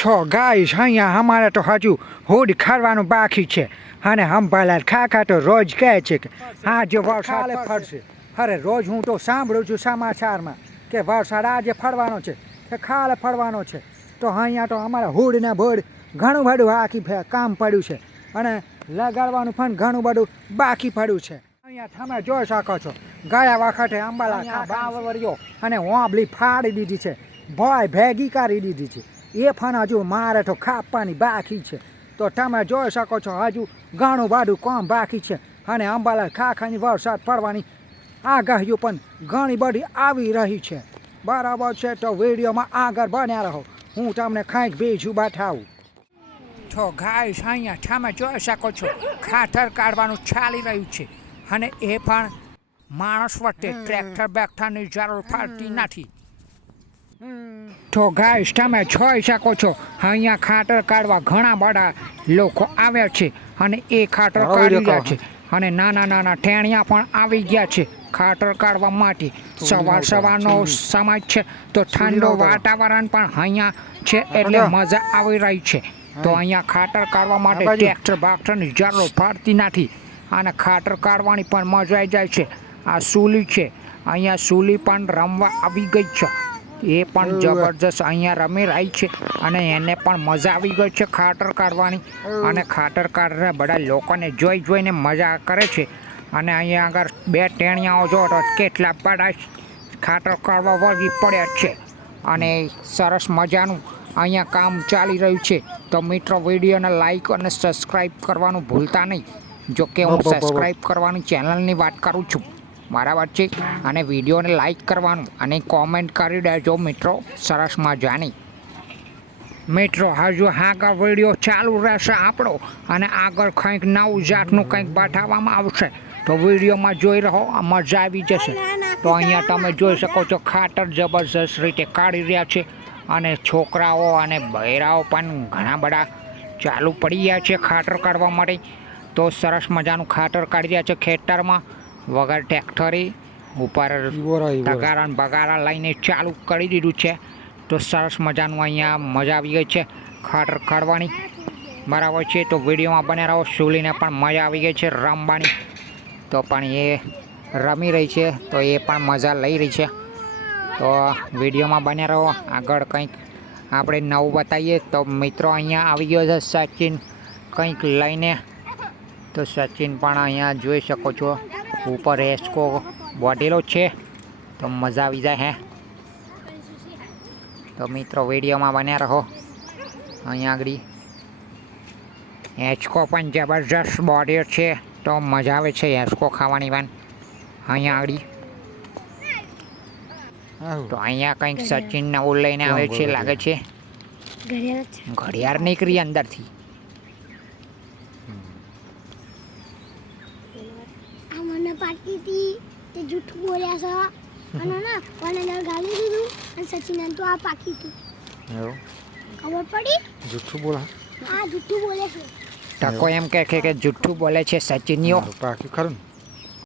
છો ગાઈશ અહીંયા અમારે તો હજુ હૂડ ખરવાનું બાકી છે. અને હંભાલાલ ખાખા તો રોજ કહે છે કે હા જો વરસાદ ફરશે. અરે રોજ હું તો સાંભળું છું સમાચારમાં કે વરસાદ આજે ફરવાનો છે કે ખાલે ફરવાનો છે. તો અહીંયા તો અમારા હુડ ને ભૂડ ઘણું બધું આખી કામ પડ્યું છે. અને લગાડવાનું પણ ઘણું બધું બાકી પડ્યું છે. અહીંયા તમે જોઈ શકો છો ગયા વખતે અંબાલા બાવરિયો અને ઓંબલી ફાડી દીધી છે. ભોય ભેગી કરી દીધી છે. એ પણ હજુ મારે તો ખાપવાની બાકી છે. તો તમે જોઈ શકો છો હજુ ઘણું બધું કોમ બાકી છે. અને અંબાલા ખાખાની વરસાદ પડવાની આગાહીઓ પણ ઘણી બધી આવી રહી છે. બરાબર છે તો વિડીયોમાં આગળ બન્યા રહો. હું તમને કંઈક બીજું બતાવું. તો ગાય અહીંયા તમે જોઈ શકો છો ખાતર કાઢવાનું ચાલી રહ્યું છે. અને એ પણ માણસ વચ્ચે ટ્રેક્ટર બેક્ટરની જરૂર પડતી નથી. તો ગાઈશ તમે જોઈ શકો છો અહીંયા ખાતર કાઢવા ઘણા બધા લોકો આવ્યા છે અને એ ખાતર કાઢી રહ્યા છે. અને નાના નાના ટેણિયા પણ આવી ગયા છે ખાતર કાઢવા માટે. સવાર સવારનો સમય છે તો ઠંડો વાતાવરણ પણ અહીંયા છે એટલે મજા આવી રહી છે. તો. અહીંયા ખાતર કાઢવા માટે ટ્રેક્ટર બાક્ટરની જરૂર પડતી નથી અને ખાતર કાઢવાની પણ મજા આવી જાય છે. આ સુલી છે. અહીંયા સુલી પણ રમવા આવી ગઈ છે. એ પણ જબરજસ્ત અહીંયા રમી રહી છે અને એને પણ મજા આવી ગઈ છે ખાતર કાઢવાની. અને ખાતર કાઢતા બધા લોકોને જોઈ જોઈને મજા કરે છે. અને અહીંયા આગળ બે ટેણિયાઓ જો તો કેટલા બધા ખાતર કાઢવા વળગી પડ્યા છે. અને સરસ મજાનું અહીંયા કામ ચાલી રહ્યું છે. તો મિત્રો વિડીયોને લાઈક અને સબસ્ક્રાઈબ કરવાનું ભૂલતા નહીં. જો કે હું. સબસ્ક્રાઈબ કરવાની ચેનલની વાત કરું છું. બરાબર છે. અને વિડીયોને લાઈક કરવાનું અને કોમેન્ટ કરી દેજો મિત્રો. સરસ મજાની. મિત્રો, હજુ આગળ વીડિયો ચાલુ રહેશે આપણો અને આગળ કંઈક નવું જાતનું કંઈક બતાવવામાં આવશે. તો વિડીયોમાં જોઈ રહો, આ મજા આવી જશે. તો અહીંયા તમે જોઈ શકો છો, ખાતર જબરજસ્ત રીતે કાઢી રહ્યા છે. અને છોકરાઓ અને બૈરાઓ પણ ઘણા બધા ચાલુ પડી ગયા છે ખાતર કાઢવા માટે. તો સરસ મજાનું ખાતર કાઢી રહ્યા છે ખેતરમાં. વગર ટેક્ટરી ઉપર ઈવોરા બગારા લઈને ચાલુ કરી દીધું છે. તો સરસ મજાનું અહીંયા મજા આવી ગઈ છે. ખડ ખડવાની બરાબર છે. તો વિડીયોમાં બને રહો. શૂલીને પણ મજા આવી ગઈ છે. રમવાની તો પણ એ રમી રહી છે. તો એ પણ મજા લઈ રહી છે. તો વિડીયોમાં બને રહો. આગળ કંઈક આપણે નવું બતાવીએ. તો મિત્રો અહીંયા આવી ગયો છે. સચિન કંઈક લઈને તો સચિન પણ અહીંયા જોઈ શકો છો. ઉપર એસ્કો બોટેલો છે. તો મજા આવી જાય હે. તો મિત્રો વિડીયોમાં બન્યા રહો. અહીંયા આગળ. એચકો પણ જબરજસ્ત બોડીઓ છે. તો મજા આવે છે હેચકો ખાવાની પણ. અહીંયા આગળ. તો અહીંયા કંઈક સચિન નવું લઈને આવે છે લાગે છે. ઘડિયાળ જ. છે. ઘડિયાળ નીકળી અંદરથી. મને પાટી હતી. તે જૂઠું બોલ્યા છે. અને ના મને અંદર ગાલી દીધું. અને સચિન તો આ પાકી હતું એવું? ખબર પડી? જૂઠું બોલા? આ જૂઠું બોલે છે. ટકો એમ કહે કે જુઠ્ઠું બોલે છે સચિનીઓ પાકી ખરું ને?